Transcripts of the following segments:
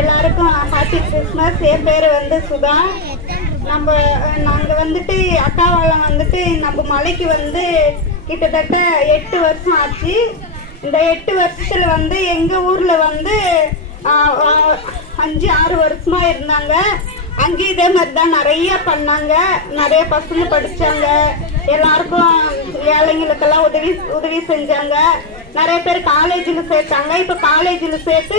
எல்லாருக்கும் happy Christmas. என் பேர் வந்து சுதா. நாங்கள் வந்துட்டு அக்காவாலம் வந்துட்டு நம்ம மலைக்கு வந்து கிட்டத்தட்ட 8 வருஷம் ஆச்சு. இந்த 8 வருஷத்துல வந்து எங்கள் ஊரில் வந்து 5-6 வருஷமா இருந்தாங்க. அங்கேயும் இதே மாதிரி தான் நிறைய பண்ணாங்க. நிறைய பசங்க படித்தாங்க. எல்லாருக்கும் ஏழைங்களுக்கெல்லாம் உதவி செஞ்சாங்க. நிறைய பேர் காலேஜில் சேர்த்தாங்க. இப்போ காலேஜில் சேர்த்து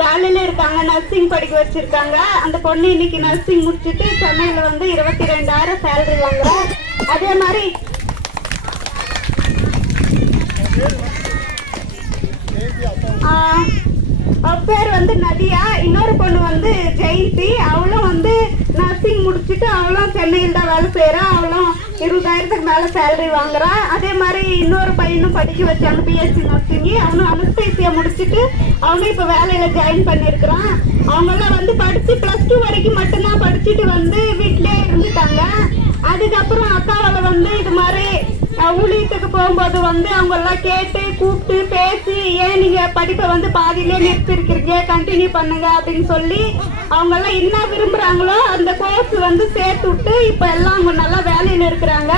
வேலையில் இருக்காங்க. நர்சிங் படிக்க வச்சுருக்காங்க. அந்த பொண்ணு இன்னைக்கு நர்சிங் முடிச்சுட்டு சென்னையில் வந்து 22,000 சேலரி வாங்குறோம். அதே மாதிரி பேர் வந்து நதியா. இன்னொரு பொண்ணு வந்து ஜெயந்தி. அவளும் வந்து நர்சிங் முடிச்சுட்டு அவளும் சென்னையில் தான் வேலை செய்கிறா. அவளும் 20,000க்கு மேலே சேலரி வாங்குறா. அதே மாதிரி இன்னொரு பையனும் படிக்க வச்சாங்க பிஎஸ்சி நர்சிங். அவனும் அனஸ்தேசியா முடிச்சுட்டு அவனும் இப்போ வேலையில் ஜாயின் பண்ணியிருக்கிறான். அவங்கெல்லாம் வந்து படித்து +2 வரைக்கும் மட்டும்தான் படிச்சுட்டு வந்து வீட்டிலே இருந்துட்டாங்க. அதுக்கப்புறம் அக்காவால வந்து இது மாதிரி ஊழியத்துக்கு போகும்போது வந்து அவங்கெல்லாம் கேட்டு கூப்பிட்டு பேசி, ஏன் நீங்கள் படிப்பை வந்து பாதியிலே நிறுத்திருக்கிறீங்க, கண்டினியூ பண்ணுங்க அப்படின்னு சொல்லி அவங்கெல்லாம் என்ன விரும்புகிறாங்களோ அந்த கோர்ஸ் வந்து சேர்த்து விட்டு இப்போ எல்லாம் அவங்க நல்லா வேலையில் இருக்கிறாங்க.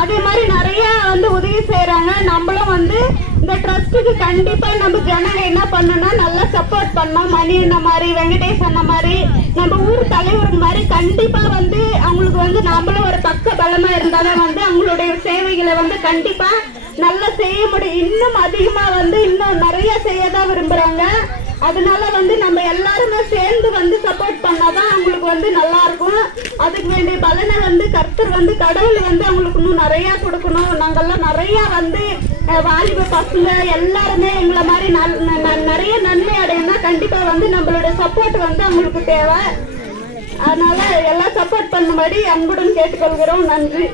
அதே மாதிரி நிறையா வந்து உதவி செய்கிறாங்க. நம்மளும் வந்து இந்த ட்ரஸ்ட்டுக்கு கண்டிப்பாக நம்ம ஜனங்க என்ன பண்ணணும்னா நல்லா சப்போர்ட் பண்ணோம். மணி அண்ணா மாதிரி, வெங்கடேஷ் அண்ணா மாதிரி, நம்ம ஊர் தலைவர் மாதிரி கண்டிப்பாக வந்து அவங்களுக்கு வந்து நம்மளும் ஒரு பக்க பலமாக இருந்தாலும் வந்து அவங்களுடைய சேவைகளை வந்து கண்டிப்பாக நல்லா செய்ய முடியும். இன்னும் அதிகமாக வந்து இன்னும் நிறைய செய்ய தான் விரும்புகிறாங்க. அதனால வந்து நம்ம எல்லாருமே சேர்ந்து வந்து சப்போர்ட் பண்ணாதான் அவங்களுக்கு வந்து நல்லா இருக்கும். அதுக்கு வேண்டிய பலனை வந்து கர்த்தர் வந்து கடவுள் வந்து அவங்களுக்கு இன்னும் நிறைய கொடுக்கணும். நாங்கெல்லாம் நிறைய வந்து வாலிப பசங்க எல்லாருமே எங்களை மாதிரி நிறைய நன்மை அடையணும்னா கண்டிப்பா வந்து நம்மளோட சப்போர்ட் வந்து அவங்களுக்கு தேவை. அதனால எல்லாம் சப்போர்ட் பண்ணும்படி அன்புடன் கேட்டுக்கொள்கிறோம். நன்றி.